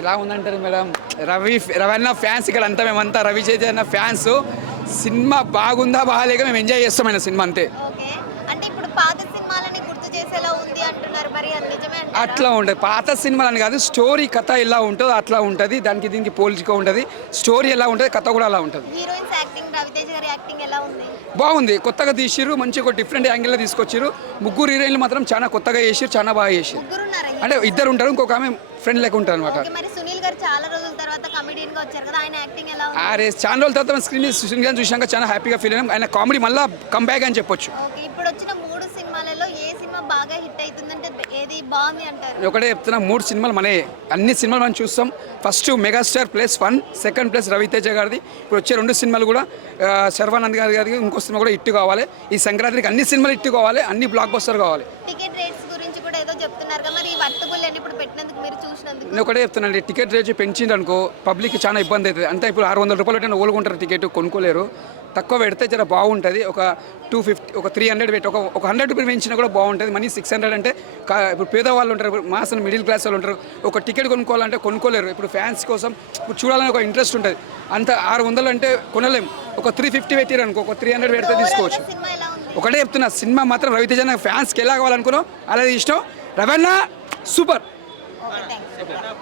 ఎలా ఉందంటారు madam, రవన్న fans ఇక్కడ అంతా, మేమంతా రవితేజ అన్న ఫ్యాన్స్. సినిమా బాగుందా బాగాలేక మేము ఎంజాయ్ చేస్తామైన సినిమా అంతే. ఓకే. అంటే ఇప్పుడు పాత సినిమాలని గుర్తు చేసేలా ఉంది అంటున్నారు. మరి అది నిజమే అంటారా? అట్లా ఉంటుంది పాత సినిమాలు అని కాదు, స్టోరీ కథ ఎలా ఉంటుందో అట్లా ఉంటుంది. దానికి దీనికి పోల్చుకో ఉంటుంది. స్టోరీ ఎలా ఉంటుంది, కథ కూడా అలా ఉంటుంది. హీరోయిన్స్ యాక్టింగ్, రవితేజ గారి యాక్టింగ్ ఎలా ఉంది? బాగుంది, కొత్తగా తీసిర్రు, మంచి ఒక డిఫరెంట్ యాంగిల్లో తీసుకొచ్చారు. ముగ్గురు హీరోయిన్లు మాత్రం చాలా కొత్తగా చేసిరు, చాలా బాగా చేసిరు. ముగ్గురున్నారా? అంటే ఇద్దరు ఉంటారు, ఇంకొక ఆమె ఫ్రెండ్ లెక్క ఉంటారు అనమాట. ఓకే. మరి సునీల్ గారు చాలా రోజుల తర్వాత కమెడియన్ గా వచ్చారు కదా, ఆయన యాక్టింగ్ ఎలా ఉంది? అరే చాలా రోజుల తర్వాత స్క్రీన్ చూసినాక చాలా హ్యాపీగా ఫీల్ అయినాం. ఆయన కామెడీ మళ్ళీ కంబ్యాక్ అని చెప్పొచ్చు. ఓకే. ఇప్పుడు వచ్చిన 3 సినిమాలలో ఏ సినిమా బాగా హిట్ అవుతుందంటే ఏది బాగుంది అంటారు? ఒకటే చెప్తున్నా, 3 సినిమాలు మనే, అన్ని సినిమాలు మనం చూస్తాం. First megastar +1, second plus Raviteja గారిది. ఇప్పుడు వచ్చే 2 సినిమాలు కూడా శర్వానంద్ గారికి ఇంకో సినిమా కూడా హిట్ కావాలి. ఈ సంక్రాంతికి అన్ని సినిమాలు హిట్ కావాలి, అన్ని బ్లాక్ బస్టర్ కావాలి. టికెట్ రేట్స్ గురించి కూడా ఏదో చెప్తున్నారు కదా, మరి వర్తబుల్ అని ఇప్పుడు పెట్టినందుకు, మీరు చూసినందుకు? నేను ఒకటే చెప్తున్నాను, టికెట్ రేట్ పెంచింది అనుకో పబ్లిక్కి చాలా ఇబ్బంది అవుతుంది. అంటే ఇప్పుడు 600 రూపాయలు పెట్టిన ఓలుకుంటారు, టికెట్ కొనుక్కోలేరు. తక్కువ పెడితే జర బాగుంటుంది. ఒక 250, ఒక 300 పెట్టి ఒక 100 రూపీలు పెంచినా కూడా బాగుంటుంది. మనీ 600 అంటే ఇప్పుడు పేదవాళ్ళు ఉంటారు, ఇప్పుడు మాస్ మిడిల్ క్లాస్ వాళ్ళు ఉంటారు. ఒక టికెట్ కొనుక్కోవాలంటే కొనుక్కోలేరు. ఇప్పుడు ఫ్యాన్స్ కోసం ఇప్పుడు చూడాలని ఒక ఇంట్రెస్ట్ ఉంటుంది. అంత 600 అంటే కొనలేము. ఒక 350 పెట్టారు అనుకో, ఒక 300 పెడితే తీసుకోవచ్చు. సినిమా ఎలా ఉంది? ఒకటే చెప్తున్నా, సినిమా మాత్రం రవితేజ ఫ్యాన్స్కి ఎలా కావాలనుకున్నావు అలా ఇష్టం. రవణ సూపర్. Okay, thanks.